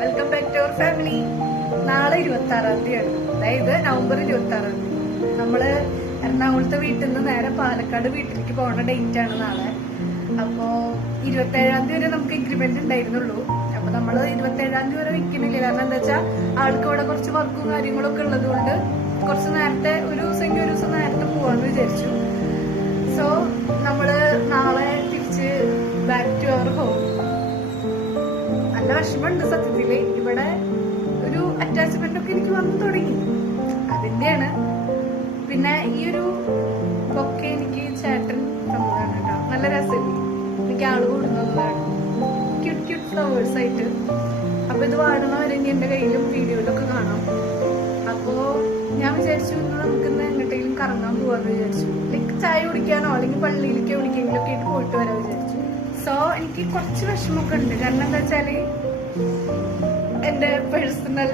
Welcome back to our family. നാളെ 26-ാം തീയതിയാണ്, അതായത് നവംബർ 26-ാം തീയതി. നമ്മള് എറണാകുളത്തെ വീട്ടിൽ നിന്ന് നേരെ പാലക്കാട് വീട്ടിലേക്ക് പോകുന്ന ഡേറ്റ് ആണ് നാളെ. അപ്പോ 27-ാം തീയതി വരെ നമുക്ക് എഗ്രിമെന്റ് ഉണ്ടായിരുന്നുള്ളൂ. അപ്പൊ നമ്മള് 27-ാം തീയതി വരെ വെക്കുന്നില്ല. കാരണം എന്താ വെച്ചാൽ ആൾക്ക് ഇവിടെ കുറച്ച് വർക്കും കാര്യങ്ങളൊക്കെ ഉള്ളത് കൊണ്ട് കുറച്ച് നേരത്തെ ഒരു ദിവസം നേരത്തെ പോവാന്ന് വിചാരിച്ചു. സോ നമ്മള് നാളെ തിരിച്ച് ബാക്ക് ടു അവർ ഹോം. നല്ല വിഷമമുണ്ട് സത്യത്തില്. ഇവിടെ ഒരു അറ്റാച്ച്മെന്റ് ഒക്കെ എനിക്ക് വന്നു തുടങ്ങി, അതിന്റെയാണ്. പിന്നെ ഈ ഒരു ബൊക്കെ എനിക്ക് ചേട്ടൻ തന്നതാണ് കേട്ടോ. നല്ല രസമില്ലേ, എനിക്ക് ആള് കൂടുന്നതാണ്, ക്യൂട്ട് ക്യൂട്ട് ഫ്ലവേഴ്സ് ആയിട്ട്. അപ്പൊ ഇത് വാടുന്നവരെ എന്റെ കയ്യിലും വീഡിയോയിലൊക്കെ കാണാം. അപ്പോ ഞാൻ വിചാരിച്ചു നമുക്കിന്ന് എങ്ങോട്ടെങ്കിലും കറങ്ങാൻ പോവാന്ന് വിചാരിച്ചു. ലൈക്ക് ചായ കുടിക്കാനോ അല്ലെങ്കിൽ പള്ളിയിലേക്കോ എവിടേക്കെങ്കിലൊക്കെ ആയിട്ട് പോയിട്ട് വരാൻ വിചാരിച്ചു. സോ എനിക്ക് കുറച്ച് വിഷമമൊക്കെ ഉണ്ട്. കാരണം എന്താ വെച്ചാല് എന്റെ പേഴ്സണൽ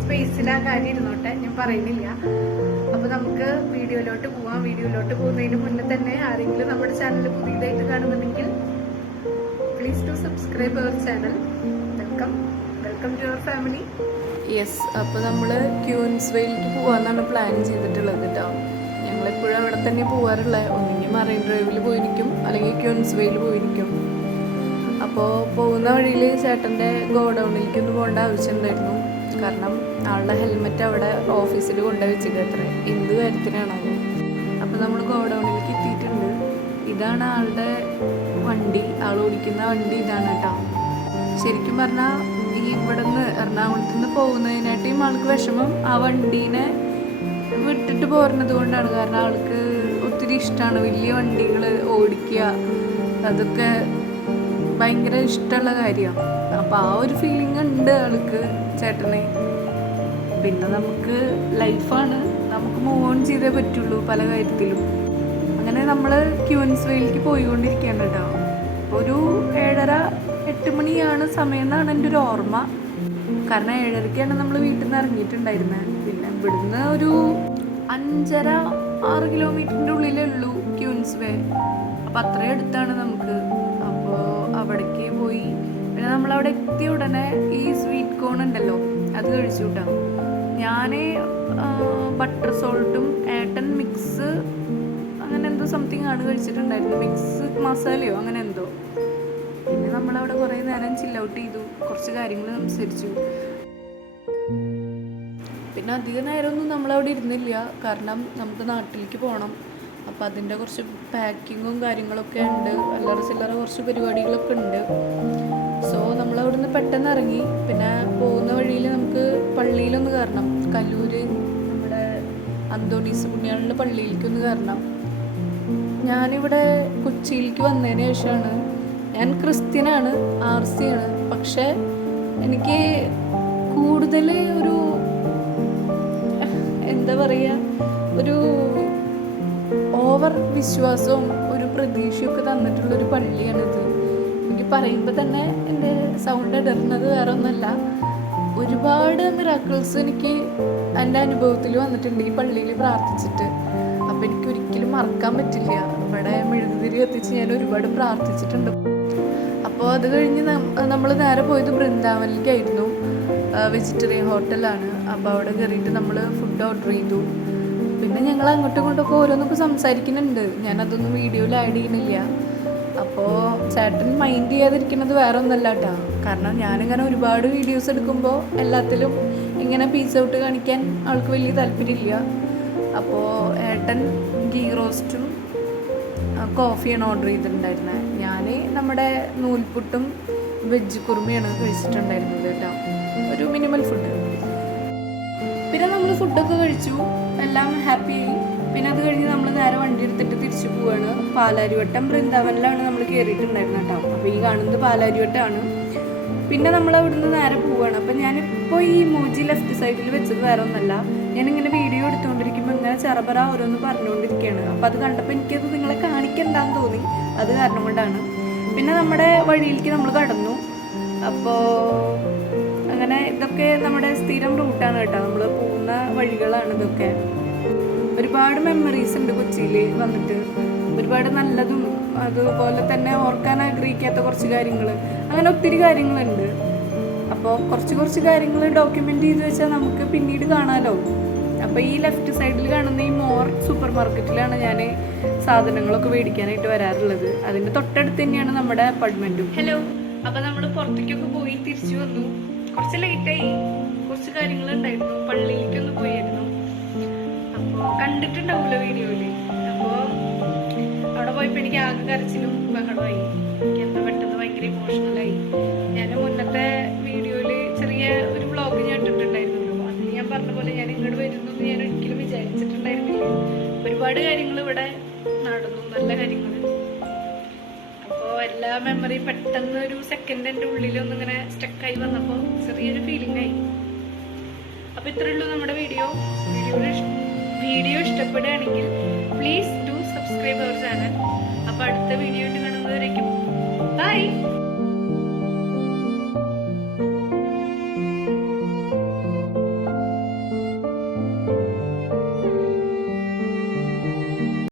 സ്പേസിൽ ആ കാര്യം ഇരുന്നോട്ടെ, ഞാൻ പറയുന്നില്ല. അപ്പൊ നമുക്ക് വീഡിയോയിലോട്ട് പോവാം. വീഡിയോയിലോട്ട് പോകുന്നതിന് മുന്നേ തന്നെ ആരെങ്കിലും നമ്മുടെ ചാനൽ പുതിയതായിട്ട് കാണുന്നുണ്ടെങ്കിൽ please to subscribe our channel. Welcome to our family. Yes, അപ്പൊ നമ്മള് ക്യൂൻസ്വേയിലേക്ക് പോവാന്നാണ് പ്ലാൻ ചെയ്തിട്ടുള്ളത് കേട്ടോ. ഞങ്ങളെപ്പോഴും അവിടെ തന്നെ പോവാറുള്ളത്. ഒന്നെങ്കിൽ മറൈൻ ഡ്രൈവിൽ പോയിരിക്കും, അല്ലെങ്കിൽ ക്യൂൻസ്വേയിൽ പോയിരിക്കും. അപ്പോൾ പോകുന്ന വഴിയിൽ ചേട്ടൻ്റെ ഗോഡൗണിലേക്ക് ഒന്ന് പോകേണ്ട ആവശ്യമുണ്ടായിരുന്നു. കാരണം ആളുടെ ഹെൽമെറ്റ് അവിടെ ഓഫീസിൽ കൊണ്ടുപോയി വെച്ചിട്ട് എന്ത് കാര്യത്തിനാണോ. അപ്പോൾ നമ്മൾ ഗോഡൗണിലേക്ക് എത്തിയിട്ടുണ്ട്. ഇതാണ് ആളുടെ വണ്ടി, ആൾ ഓടിക്കുന്ന വണ്ടി ഇതാണ് കേട്ടോ. ശരിക്കും പറഞ്ഞാൽ ഈ ഇവിടെ നിന്ന് എറണാകുളത്ത് നിന്ന് പോകുന്നതിനായിട്ടും ആൾക്ക് വിഷമം ആ വണ്ടീനെ വിട്ടിട്ട് പോരുന്നത് കൊണ്ടാണ്. കാരണം ആൾക്ക് ഒത്തിരി ഇഷ്ടമാണ് വലിയ വണ്ടികൾ ഓടിക്കുക, അതൊക്കെ ഭയങ്കര ഇഷ്ടമുള്ള കാര്യമാണ്. അപ്പം ആ ഒരു ഫീലിംഗ് ഉണ്ട് ആൾക്ക്, ചേട്ടന്. പിന്നെ നമുക്ക് ലൈഫാണ്, നമുക്ക് മൂവ് ഓൺ ചെയ്തേ പറ്റുള്ളൂ പല കാര്യത്തിലും. അങ്ങനെ നമ്മൾ ക്യൂൻസ്വേയിലേക്ക് പോയിക്കൊണ്ടിരിക്കുകയാണ് കേട്ടോ. ഒരു 7:30-8 മണിയാണ് സമയം എന്നാണ് എൻ്റെ ഒരു ഓർമ്മ. കാരണം 7:30-ക്കാണ് നമ്മൾ വീട്ടിൽ നിന്ന് ഇറങ്ങിയിട്ടുണ്ടായിരുന്നത്. പിന്നെ ഇവിടുന്ന് ഒരു 5.5-6 കിലോമീറ്ററിൻ്റെ ഉള്ളിലേ ഉള്ളൂ ക്യൂൻസ്വേ. അപ്പം അത്രയും അടുത്താണ് നമുക്ക്. അപ്പോൾ അവിടേക്ക് പോയി. പിന്നെ നമ്മളവിടെ എത്തിയ ഉടനെ ഈ സ്വീറ്റ് കോൺ ഉണ്ടല്ലോ, അത് കഴിച്ചു കിട്ടാം. ഞാൻ ബട്ടർ സോൾട്ടും ഏട്ടൻ മിക്സ് അങ്ങനെ എന്തോ സംതിങ് ആണ് കഴിച്ചിട്ടുണ്ടായിരുന്നു, മിക്സ് മസാലയോ അങ്ങനെ എന്തോ. പിന്നെ നമ്മളവിടെ കുറേ നേരം ചിൽ ഔട്ട് ചെയ്തു, കുറച്ച് കാര്യങ്ങൾ സംസാരിച്ചു. പിന്നെ അധിക നേരമൊന്നും നമ്മളവിടെ ഇരുന്നില്ല, കാരണം നമുക്ക് നാട്ടിലേക്ക് പോകണം. അപ്പോൾ അതിൻ്റെ കുറച്ച് പാക്കിങ്ങും കാര്യങ്ങളൊക്കെ ഉണ്ട്, അല്ലറ ചില്ലറ കുറച്ച് പരിപാടികളൊക്കെ ഉണ്ട്. സോ നമ്മളവിടെ നിന്ന് പെട്ടെന്ന് ഇറങ്ങി. പിന്നെ പോകുന്ന വഴിയിൽ നമുക്ക് പള്ളിയിലൊന്ന് കയറണം, കല്ലൂര് നമ്മുടെ അന്തോണീസ് പുണ്യാളൻ്റെ പള്ളിയിലേക്കൊന്ന് കയറണം. ഞാനിവിടെ കൊച്ചിയിലേക്ക് വന്നതിന് ശേഷമാണ്, ഞാൻ ക്രിസ്ത്യനാണ്, RC ആണ്. പക്ഷേ എനിക്ക് കൂടുതൽ ഒരു എന്താ പറയുക, ഒരു ഓവർ വിശ്വാസവും ഒരു പ്രതീക്ഷയൊക്കെ തന്നിട്ടുള്ളൊരു പള്ളിയാണിത്. എനിക്ക് പറയുമ്പോൾ തന്നെ എൻ്റെ സൗണ്ട് ഇടറുന്നത് വേറെ ഒന്നല്ല. ഒരുപാട് മിറാക്കിൾസ് എനിക്ക് എൻ്റെ അനുഭവത്തിൽ വന്നിട്ടുണ്ട് ഈ പള്ളിയിൽ പ്രാർത്ഥിച്ചിട്ട്. അപ്പം എനിക്ക് ഒരിക്കലും മറക്കാൻ പറ്റില്ല. ഇവിടെ മെഴുകുതിരി കത്തിച്ച് ഞാൻ ഒരുപാട് പ്രാർത്ഥിച്ചിട്ടുണ്ട്. അപ്പോൾ അത് കഴിഞ്ഞ് നമ്മൾ നേരെ പോയത് ബൃന്ദാവനിലേക്കായിരുന്നു. വെജിറ്റേറിയൻ ഹോട്ടലാണ്. അപ്പോൾ അവിടെ കയറിയിട്ട് നമ്മൾ ഫുഡ് ഓർഡർ ചെയ്തു. പിന്നെ ഞങ്ങൾ അങ്ങോട്ടും ഇങ്ങോട്ടൊക്കെ ഓരോന്നൊക്കെ സംസാരിക്കുന്നുണ്ട്, ഞാനതൊന്നും വീഡിയോയിൽ ആഡ് ചെയ്യുന്നില്ല. അപ്പോൾ ചേട്ടൻ മൈൻഡ് ചെയ്യാതിരിക്കുന്നത് വേറെ ഒന്നല്ല കേട്ടോ. കാരണം ഞാനിങ്ങനെ ഒരുപാട് വീഡിയോസ് എടുക്കുമ്പോൾ എല്ലാത്തിലും ഇങ്ങനെ പീസ് ഔട്ട് കാണിക്കാൻ ആൾക്ക് വലിയ താല്പര്യമില്ല. അപ്പോൾ ഏട്ടൻ ഗീ റോസ്റ്റും കോഫിയാണ് ഓർഡർ ചെയ്തിട്ടുണ്ടായിരുന്നത്. ഞാൻ നമ്മുടെ നൂൽപുട്ടും വെജ് കുറുമയാണ് കഴിച്ചിട്ടുണ്ടായിരുന്നത് കേട്ടോ, ഒരു മിനിമൽ ഫുഡ്. പിന്നെ നമ്മൾ ഫുഡൊക്കെ കഴിച്ചു, എല്ലാം ഹാപ്പിയായി. പിന്നെ അത് കഴിഞ്ഞ് നമ്മൾ നേരെ വണ്ടി എടുത്തിട്ട് തിരിച്ചു പോവാണ്. പാലാരിവട്ടം ബൃന്ദാവനിലാണ് നമ്മൾ കയറിയിട്ടുണ്ടായിരുന്നത് കേട്ടോ. അപ്പോൾ ഈ കാണുന്നത് പാലാരിവട്ടമാണ്. പിന്നെ നമ്മൾ അവിടുന്ന് നേരെ പോവുകയാണ്. അപ്പം ഞാനിപ്പോൾ ഈ മോജി ലെഫ്റ്റ് സൈഡിൽ വെച്ചത് വേറെ ഒന്നല്ല, ഞാനിങ്ങനെ വീഡിയോ എടുത്തുകൊണ്ടിരിക്കുമ്പോൾ ഇങ്ങനെ ചെറുപറ ഓരോന്ന് പറഞ്ഞുകൊണ്ടിരിക്കുകയാണ്. അപ്പോൾ അത് കണ്ടപ്പോൾ എനിക്കത് നിങ്ങളെ കാണിക്കണ്ടെന്ന് തോന്നി, അത് കാരണം കൊണ്ടാണ്. പിന്നെ നമ്മുടെ വഴിയിലേക്ക് നമ്മൾ കടന്നു. അപ്പോൾ അങ്ങനെ ഇതൊക്കെ നമ്മുടെ സ്ഥിരം റൂട്ടാണ് കേട്ടോ, നമ്മൾ പോകുന്ന വഴികളാണ് ഇതൊക്കെ. ഒരുപാട് മെമ്മറീസ് ഉണ്ട് കൊച്ചിയിൽ വന്നിട്ട്, ഒരുപാട് നല്ലതും അതുപോലെ തന്നെ ഓർക്കാൻ ആഗ്രഹിക്കാത്ത കുറച്ച് കാര്യങ്ങൾ, അങ്ങനെ ഒത്തിരി കാര്യങ്ങളുണ്ട്. അപ്പോൾ കുറച്ച് കാര്യങ്ങൾ ഡോക്യുമെൻ്റ് ചെയ്ത് വെച്ചാൽ നമുക്ക് പിന്നീട് കാണാമല്ലോ. അപ്പോൾ ഈ ലെഫ്റ്റ് സൈഡിൽ കാണുന്ന ഈ മോർ സൂപ്പർ മാർക്കറ്റിലാണ് ഞാൻ സാധനങ്ങളൊക്കെ മേടിക്കാനായിട്ട് വരാറുള്ളത്. അതിൻ്റെ തൊട്ടടുത്ത് തന്നെയാണ് നമ്മുടെ അപ്പാർട്ട്മെൻറ്റും. ഹലോ, അപ്പോൾ നമ്മൾ പുറത്തേക്കൊക്കെ പോയി തിരിച്ചു വന്നു. കുറച്ച് ലേറ്റായി, കുറച്ച് കാര്യങ്ങളുണ്ടായിരുന്നു. പള്ളിയിലേക്കൊന്ന് പോയിരുന്നു. അപ്പോൾ കണ്ടിട്ടുണ്ടാവില്ല വീഡിയോയിൽ. അപ്പോൾ അവിടെ പോയപ്പോൾ എനിക്ക് ആകെ കരച്ചിലും ബഹളമായി. എനിക്ക് എന്താ പെട്ടെന്ന് ഭയങ്കര ഇമോഷണലായി. ഞാൻ മുന്നത്തെ വീഡിയോയിൽ ചെറിയ ഒരു വ്ളോഗ് ഞാൻ ഇട്ടിട്ടുണ്ടായിരുന്നല്ലോ. അതിൽ ഞാൻ പറഞ്ഞ പോലെ ഞാൻ ഇങ്ങോട്ട് വരുന്നു എന്ന് ഞാൻ ഒരിക്കലും വിചാരിച്ചിട്ടുണ്ടായിരുന്നില്ല. ഒരുപാട് കാര്യങ്ങൾ ഇവിടെ നടന്നു, നല്ല കാര്യങ്ങൾ. അപ്പോൾ എല്ലാ മെമ്മറി പെട്ടെന്ന് ഒരു സെക്കൻഡ് എൻ്റെ ഉള്ളിലൊന്നിങ്ങനെ സ്റ്റക്കായി വന്നപ്പോൾ ചെറിയൊരു ഫീലിംഗ് ആയി. അപ്പോൾ ഇത്രയേ ഉള്ളൂ നമ്മുടെ വീഡിയോ ഇഷ്ടപ്പെടുകയാണെങ്കിൽ please do subscribe our channel. അപ്പോൾ അടുത്ത വീഡിയോ കാണുന്നവരേക്കും ബൈ.